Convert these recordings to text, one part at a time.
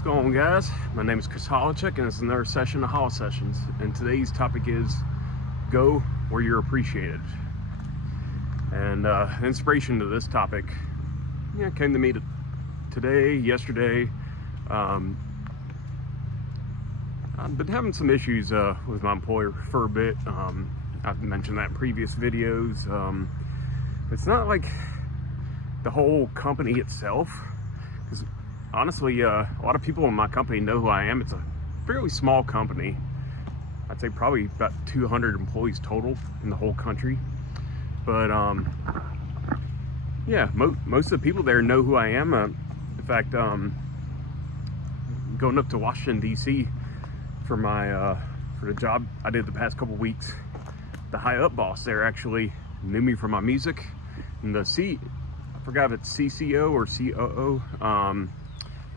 What's going on, guys? My name is Chris Holachek, and it's another session of Hall Sessions. And today's topic is go where you're appreciated. And inspiration to this topic, came to me yesterday. I've been having some issues with my employer for a bit. I've mentioned that in previous videos. It's not like the whole company itself, because honestly, a lot of people in my company know who I am. It's a fairly small company. I'd say probably about 200 employees total in the whole country. But most of the people there know who I am. In fact, going up to Washington D.C. for the job I did the past couple weeks, the high up boss there actually knew me from my music, and I forgot if it's CCO or COO.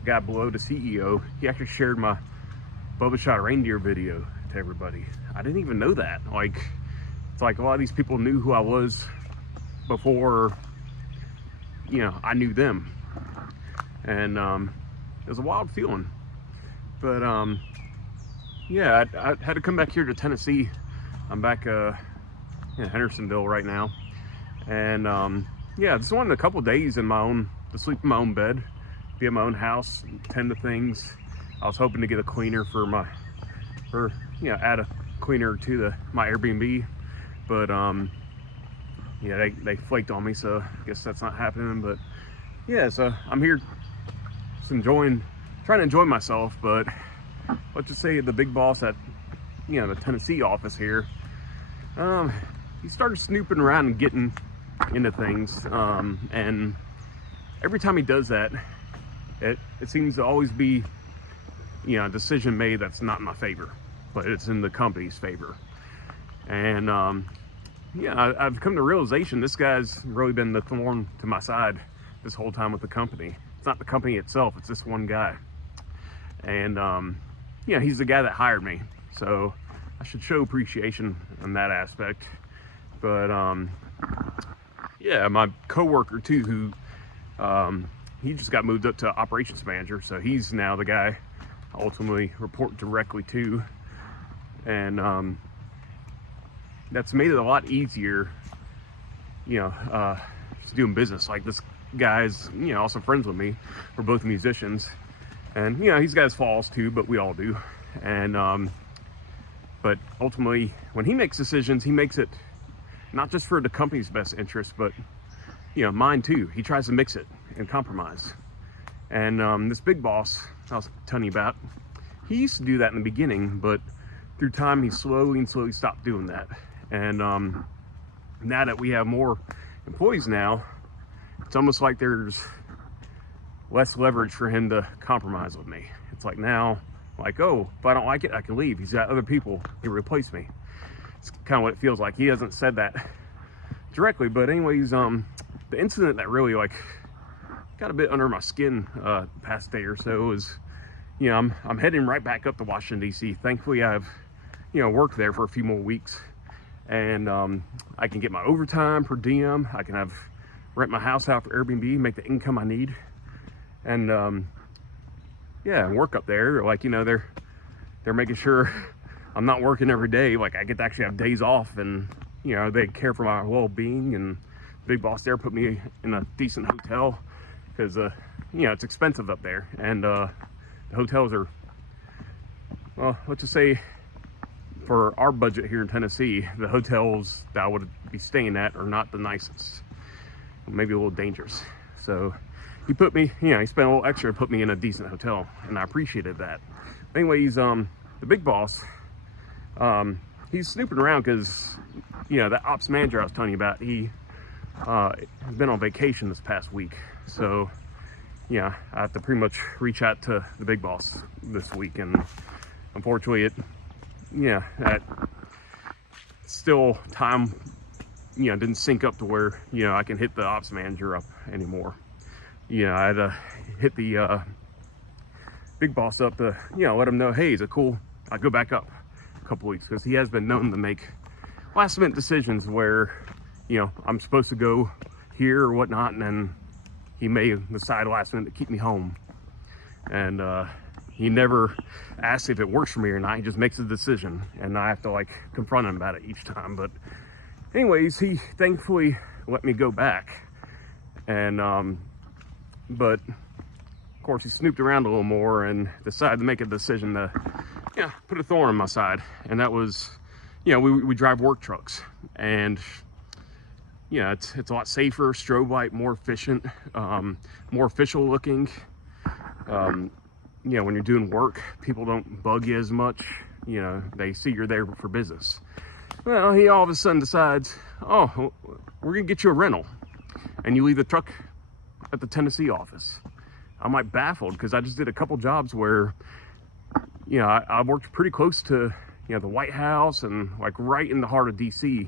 Guy below the CEO, he actually shared my Bubba Shot Reindeer video to everybody. I didn't even know that. It's like a lot of these people knew who I was before, I knew them. And it was a wild feeling. But I had to come back here to Tennessee. I'm back in Hendersonville right now. And just wanted a couple days to sleep in my own bed, be at my own house, tend to things. I was hoping to get a cleaner add a cleaner to my Airbnb, but they flaked on me, so I guess that's not happening. But so I'm here just trying to enjoy myself. But let's just say the big boss at the Tennessee office here, he started snooping around and getting into things, and every time he does that, it seems to always be a decision made that's not in my favor, but it's in the company's favor. And I've come to realization this guy's really been the thorn to my side this whole time with the company. It's not the company itself, it's this one guy. And he's the guy that hired me, so I should show appreciation in that aspect. But my coworker too, who he just got moved up to operations manager, so he's now the guy I ultimately report directly to. And that's made it a lot easier, just doing business. Like, this guy's also friends with me. We're both musicians, and he's got his flaws too, but we all do. And but ultimately, when he makes decisions, he makes it not just for the company's best interest, but mine too. He tries to mix it and compromise. And this big boss I was telling you about, he used to do that in the beginning, but through time he slowly stopped doing that. And now that we have more employees now, it's almost like there's less leverage for him to compromise with me. It's like now, oh, if I don't like it, I can leave. He's got other people who can replace me. It's kind of what it feels like. He hasn't said that directly, but anyways, the incident that really got a bit under my skin the past day or so is, I'm heading right back up to Washington D.C. Thankfully, I've worked there for a few more weeks, and I can get my overtime per diem. I can rent my house out for Airbnb, make the income I need, and work up there. They're making sure I'm not working every day. I get to actually have days off, and they care for my well-being. And big boss there put me in a decent hotel because it's expensive up there, and the hotels are, well, let's just say for our budget here in Tennessee, the hotels that I would be staying at are not the nicest, maybe a little dangerous. So he put me, he spent a little extra to put me in a decent hotel, and I appreciated that. Anyways, the big boss, he's snooping around because that ops manager I was telling you about, he has been on vacation this past week. So I have to pretty much reach out to the big boss this week, and unfortunately that still time didn't sync up to where I can hit the ops manager up anymore. I had to hit the big boss up to let him know, hey, is it cool I go back up a couple weeks, because he has been known to make last minute decisions where I'm supposed to go here or whatnot, and then he may decide last minute to keep me home. And he never asks if it works for me or not. He just makes a decision, and I have to like confront him about it each time. But anyways, he thankfully let me go back, and but of course he snooped around a little more and decided to make a decision to put a thorn in my side. And that was, we drive work trucks, and it's a lot safer, strobe light, more efficient, more official looking. When you're doing work, people don't bug you as much. They see you're there for business. Well, he all of a sudden decides, oh, we're gonna get you a rental, and you leave the truck at the Tennessee office. I'm like baffled, because I just did a couple jobs where I worked pretty close to the White House, and like right in the heart of DC,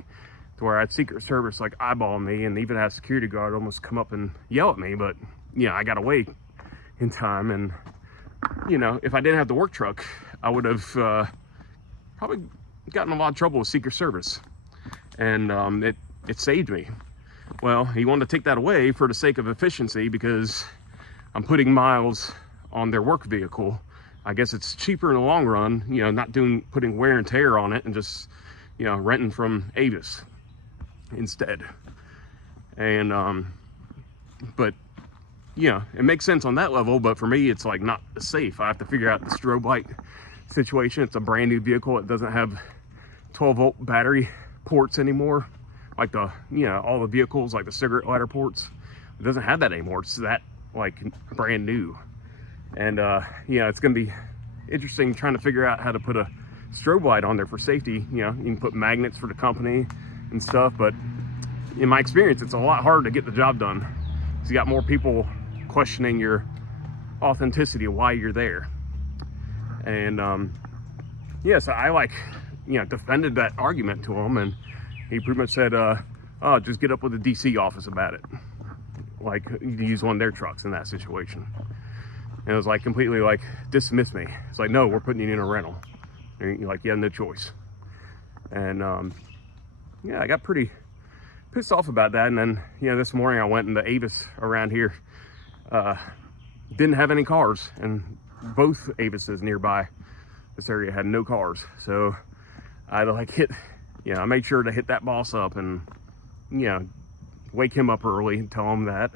to where I had Secret Service like eyeball me, and even had a security guard almost come up and yell at me. But I got away in time, and if I didn't have the work truck, I would have probably gotten in a lot of trouble with Secret Service, and it saved me. Well, he wanted to take that away for the sake of efficiency, because I'm putting miles on their work vehicle. I guess it's cheaper in the long run, not putting wear and tear on it, and just renting from Avis instead. And but it makes sense on that level, but for me it's like not safe. I have to figure out the strobe light situation. It's a brand new vehicle. It doesn't have 12-volt battery ports anymore, like the all the vehicles, like the cigarette lighter ports. It doesn't have that anymore. It's that like brand new. And it's gonna be interesting trying to figure out how to put a strobe light on there for safety. You can put magnets for the company and stuff, but in my experience, it's a lot harder to get the job done, because you got more people questioning your authenticity of why you're there. And so I defended that argument to him, and he pretty much said, oh, just get up with the DC office about it, like you use one of their trucks in that situation. And it was like completely like dismissed me. It's like, no, we're putting you in a rental. And you're like, yeah, no choice. And I got pretty pissed off about that. And then this morning I went into Avis around here, didn't have any cars, and both Avises nearby this area had no cars. So I had to like I made sure to hit that boss up and wake him up early and tell him that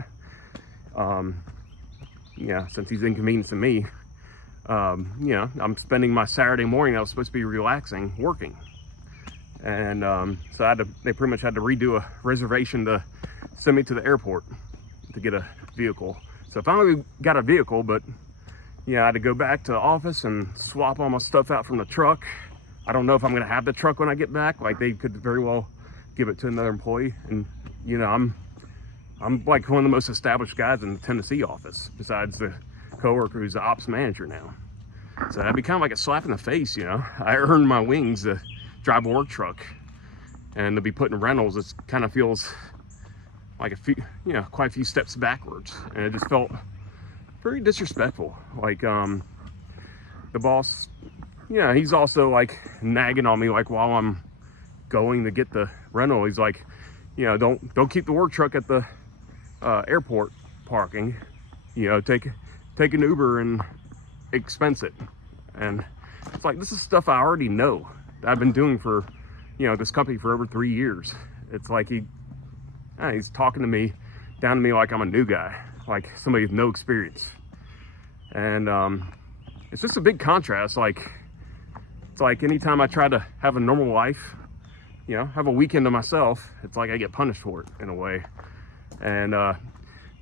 since he's inconveniencing me, I'm spending my Saturday morning, I was supposed to be relaxing, working. And so they pretty much had to redo a reservation to send me to the airport to get a vehicle. So I finally got a vehicle, but I had to go back to the office and swap all my stuff out from the truck. I don't know if I'm gonna have the truck when I get back. Like, they could very well give it to another employee. And I'm like one of the most established guys in the Tennessee office, besides the coworker who's the ops manager now. So that'd be kind of like a slap in the face, I earned my wings to drive a work truck, and to be put in rentals, it kind of feels like quite a few steps backwards. And it just felt very disrespectful. Like the boss, he's also like nagging on me, like while I'm going to get the rental, he's like, don't keep the work truck at the airport parking, take an Uber and expense it. And it's like, this is stuff I already know, that I've been doing for this company for over 3 years. It's like he's talking to me down to me like I'm a new guy, like somebody with no experience. And it's just a big contrast. Like, it's like anytime I try to have a normal life, have a weekend to myself, it's like I get punished for it in a way. And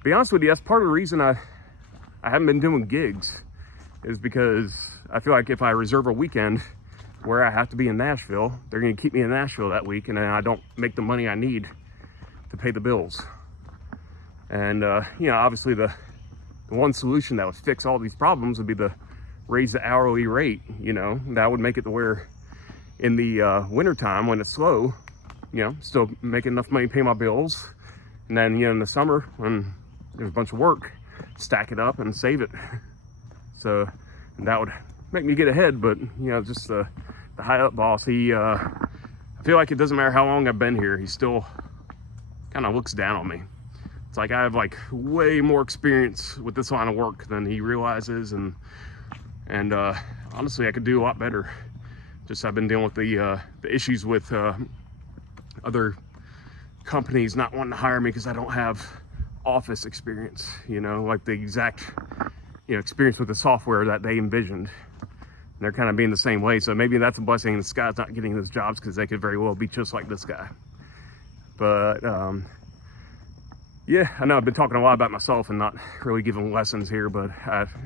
be honest with you, that's part of the reason I haven't been doing gigs, is because I feel like if I reserve a weekend where I have to be in Nashville, they're going to keep me in Nashville that week, and then I don't make the money I need to pay the bills. And obviously the one solution that would fix all these problems would be to raise the hourly rate. That would make it to where in the wintertime when it's slow, still make enough money to pay my bills. And then, in the summer when there's a bunch of work, stack it up and save it. So that would make me get ahead. But, just the high up boss, I feel like it doesn't matter how long I've been here, he still kind of looks down on me. It's like I have like way more experience with this line of work than he realizes. And And honestly, I could do a lot better. Just I've been dealing with the issues with other companies not wanting to hire me because I don't have office experience, you know, like the exact, you know, experience with the software that they envisioned. And they're kind of being the same way. So maybe that's a blessing in disguise, not getting those jobs, because they could very well be just like this guy. But yeah, I know I've been talking a lot about myself and not really giving lessons here, but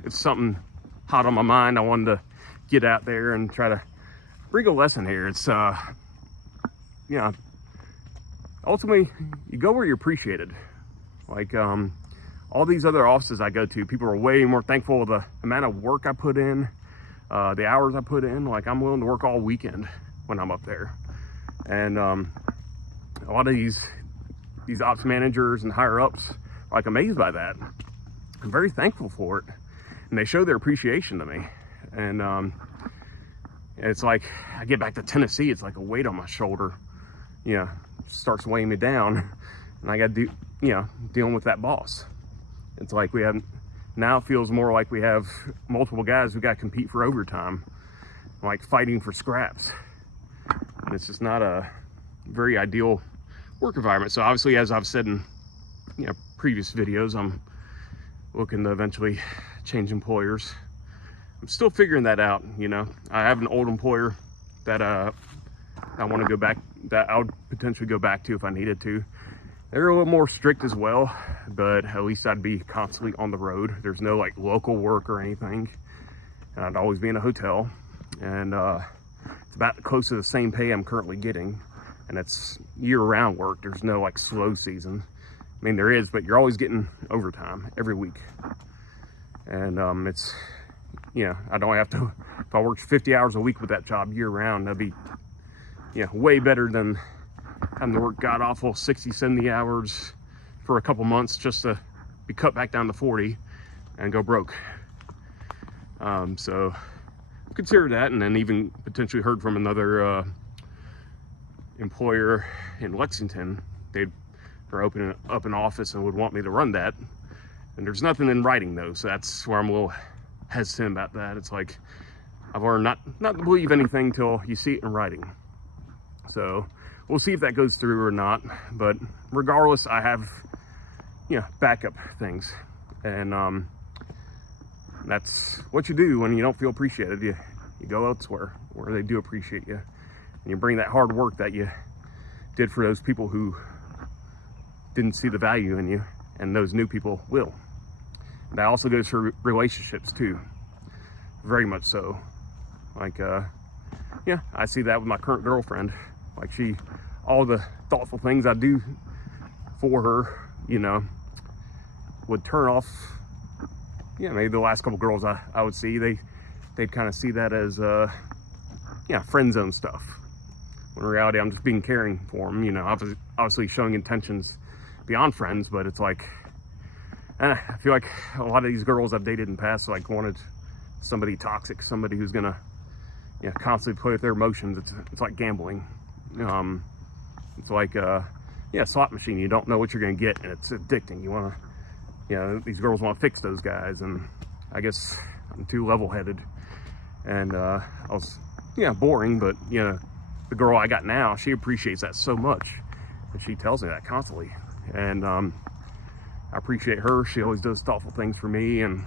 it's something hot on my mind. I wanted to get out there and try to bring a lesson here. It's you know, ultimately you go where you're appreciated. Like all these other offices I go to, people are way more thankful of the amount of work I put in, the hours I put in. Like I'm willing to work all weekend when I'm up there. And a lot of these ops managers and higher ups are like amazed by that. I'm very thankful for it, and they show their appreciation to me. And it's like I get back to Tennessee, it's like a weight on my shoulder, you know, starts weighing me down, and I got to do, you know, dealing with that boss. It's like we have now, it feels more like we have multiple guys who got to compete for overtime, like fighting for scraps. And it's just not a very ideal work environment. So obviously, as I've said in, you know, previous videos, I'm looking to eventually change employers. I'm still figuring that out. You know, I have an old employer that I want to go back, that I would potentially go back to if I needed to. They're a little more strict as well, but at least I'd be constantly on the road. There's no like local work or anything, and I'd always be in a hotel. And it's about close to the same pay I'm currently getting, and it's year-round work. There's no like slow season. I mean, there is, but you're always getting overtime every week. And it's, you know, I don't have to, if I worked 50 hours a week with that job year-round, that'd be, you know, way better than having to work god-awful 60, 70 hours for a couple months just to be cut back down to 40 and go broke. So consider that, and then even potentially heard from another employer in Lexington. They're opening up an office and would want me to run that, and there's nothing in writing though, so that's where I'm a little hesitant about that. It's like I've learned not to believe anything till you see it in writing. So we'll see if that goes through or not, but regardless, I have, you know, backup things. And that's what you do when you don't feel appreciated. You go elsewhere where they do appreciate you, and you bring that hard work that you did for those people who didn't see the value in you, and those new people will. And that also goes for relationships too, very much so. Like yeah, I see that with my current girlfriend. Like all the thoughtful things I do for her, you know, would turn off, yeah, maybe the last couple girls I would see, they'd kind of see that as, yeah, friend zone stuff. When in reality, I'm just being caring for them, you know, obviously showing intentions beyond friends, but it's like, I feel like a lot of these girls I've dated in the past, like, wanted somebody toxic, somebody who's gonna, you know, constantly play with their emotions. It's like gambling. It's like yeah, slot machine. You don't know what you're gonna get, and it's addicting. You wanna, you know, these girls want to fix those guys, and I guess I'm too level-headed, and I was, yeah, boring. But you know, the girl I got now, she appreciates that so much, and she tells me that constantly, and I appreciate her. She always does thoughtful things for me, and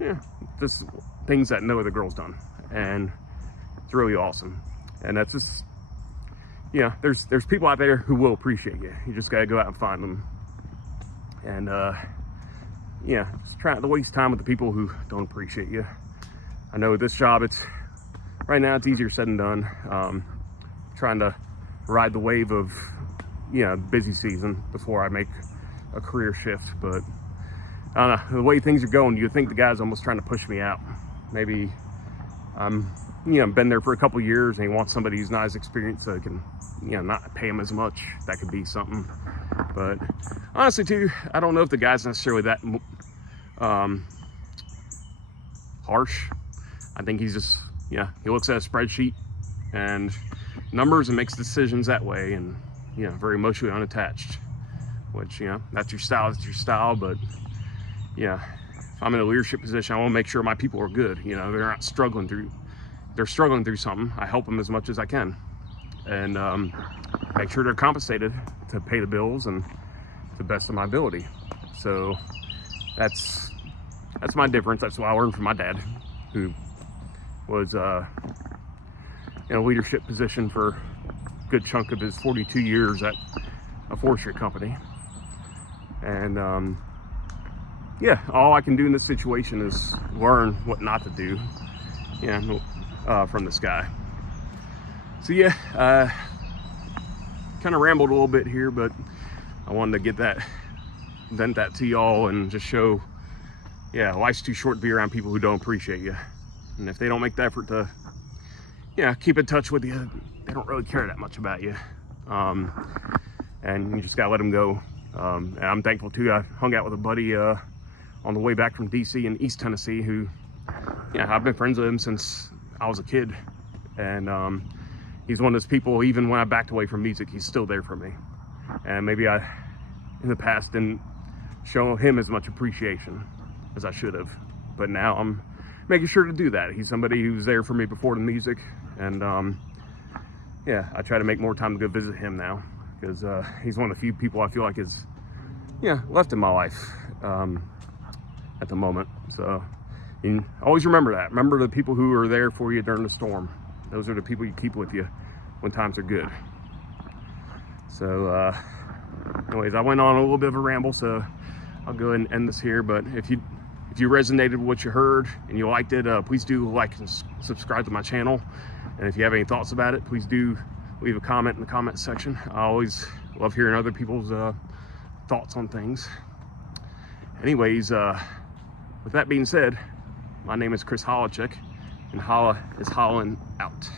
yeah, just things that no other girl's done, and it's really awesome. And that's just, you know, there's people out there who will appreciate you. You just gotta go out and find them. And yeah, just try not to waste time with the people who don't appreciate you. I know with this job, right now it's easier said than done. Trying to ride the wave of, you know, busy season before I make a career shift. But I don't know, the way things are going, you'd think the guy's almost trying to push me out. Maybe I'm, you know, been there for a couple years, and he wants somebody who's not as experienced, so he can, you know, not pay him as much. That could be something. But honestly too, I don't know if the guy's necessarily that harsh. I think he's just, yeah, he looks at a spreadsheet and numbers and makes decisions that way, and, you know, very emotionally unattached, which, you know, that's your style, but yeah, if I'm in a leadership position, I want to make sure my people are good. You know, they're not struggling through. They're struggling through something. I help them as much as I can, and make sure they're compensated to pay the bills and to the best of my ability. So that's my difference. That's what I learned from my dad, who was in a leadership position for a good chunk of his 42 years at a forestry company. And yeah, all I can do in this situation is learn what not to do, from this guy. So yeah, kind of rambled a little bit here, but I wanted to vent that to y'all and just show, life's too short to be around people who don't appreciate you. And if they don't make the effort to, keep in touch with you, they don't really care that much about you. And you just gotta let them go. And I'm thankful too. I hung out with a buddy on the way back from DC in East Tennessee who, I've been friends with him since I was a kid. And he's one of those people, even when I backed away from music, he's still there for me. And maybe I, in the past, didn't show him as much appreciation as I should have. But now I'm making sure to do that. He's somebody who's there for me before the music. And I try to make more time to go visit him now, because he's one of the few people I feel like is, left in my life at the moment. So always remember that. Remember the people who are there for you during the storm. Those are the people you keep with you when times are good. So anyways, I went on a little bit of a ramble, so I'll go ahead and end this here. But if you resonated with what you heard and you liked it, please do like and subscribe to my channel. And if you have any thoughts about it, please do leave a comment in the comment section. I always love hearing other people's thoughts on things. Anyways, with that being said, my name is Chris Holacek, and Holla is hollin' out.